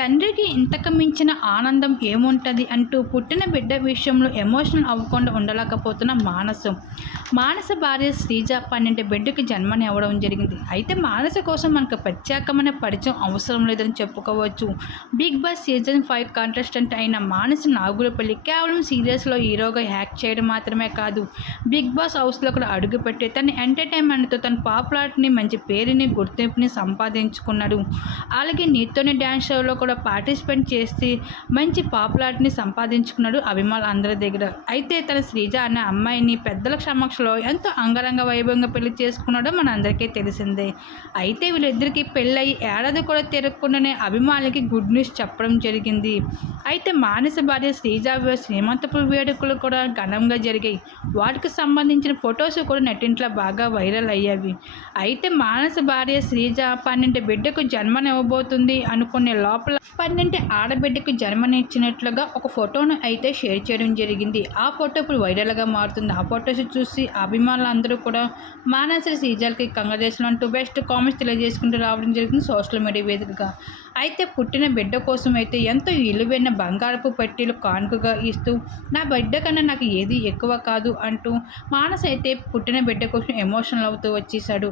తండ్రికి ఇంతకు మించిన ఆనందం ఏముంటుంది అంటూ పుట్టిన బిడ్డ విషయంలో ఎమోషనల్ అవ్వకుండా ఉండలేకపోతున్న మానసు. మానస భార్య శ్రీజ పన్నెండు బిడ్డకి జన్మని అవ్వడం జరిగింది. అయితే మానస కోసం మనకు ప్రత్యేకమైన పరిచయం అవసరం లేదని చెప్పుకోవచ్చు. Bigg Boss season five contestant అయిన మానస నాగులపల్లి కేవలం సీరియల్స్లో హీరోగా హ్యాక్ చేయడం మాత్రమే కాదు బిగ్ బాస్ హౌస్లో కూడా అడుగుపెట్టి తన ఎంటర్టైన్మెంట్తో తన పాపులారిటీని మంచి పేరుని గుర్తింపుని సంపాదించుకున్నాడు. అలాగే నీతోనే డ్యాన్స్ షోలో కూడా పార్టిసిపేట్ చేసి మంచి పాపులారిటీని సంపాదించుకున్నాడు అభిమానులు అందరి దగ్గర. అయితే తన శ్రీజ అనే అమ్మాయిని పెద్దల సమక్షంలో ఎంతో అంగరంగ వైభవంగా పెళ్ళి చేసుకున్నాడో మన అందరికీ తెలిసిందే. అయితే వీళ్ళిద్దరికీ పెళ్ళయి ఏడాది కూడా తిరగకుండానే అభిమానులకి గుడ్ న్యూస్ చెప్పడం జరిగింది. అయితే మానస భార్య శ్రీజ శ్రీమంతపు వేడుకలు కూడా ఘనంగా జరిగాయి. వాటికి సంబంధించిన ఫొటోస్ కూడా నెట్టింట్లో బాగా వైరల్ అయ్యాయి. అయితే మానస భార్య శ్రీజ పన్నెండు బిడ్డకు జన్మనివ్వబోతుంది అనుకునే లోపల పన్నెండు ఆడబిడ్డకు జన్మనిచ్చినట్లుగా ఒక ఫోటోను అయితే షేర్ చేయడం జరిగింది. ఆ ఫోటో ఇప్పుడు వైరల్గా మారుతుంది. ఆ ఫోటోస్ చూసి అభిమానులు అందరూ కూడా మానస సీజాలకి కంగ్రాచులేషన్ అంటూ బెస్ట్ కామెంట్స్ తెలియజేసుకుంటూ రావడం జరిగింది సోషల్ మీడియా వేదికగా. అయితే పుట్టిన బిడ్డ కోసం అయితే ఎంతో విలువైన బంగారపు పట్టీలు కానుకగా ఇస్తూ నా బిడ్డ కన్నా నాకు ఏది ఎక్కువ కాదు అంటూ మానస అయితే పుట్టిన బిడ్డ కోసం ఎమోషనల్ అవుతూ వచ్చేసాడు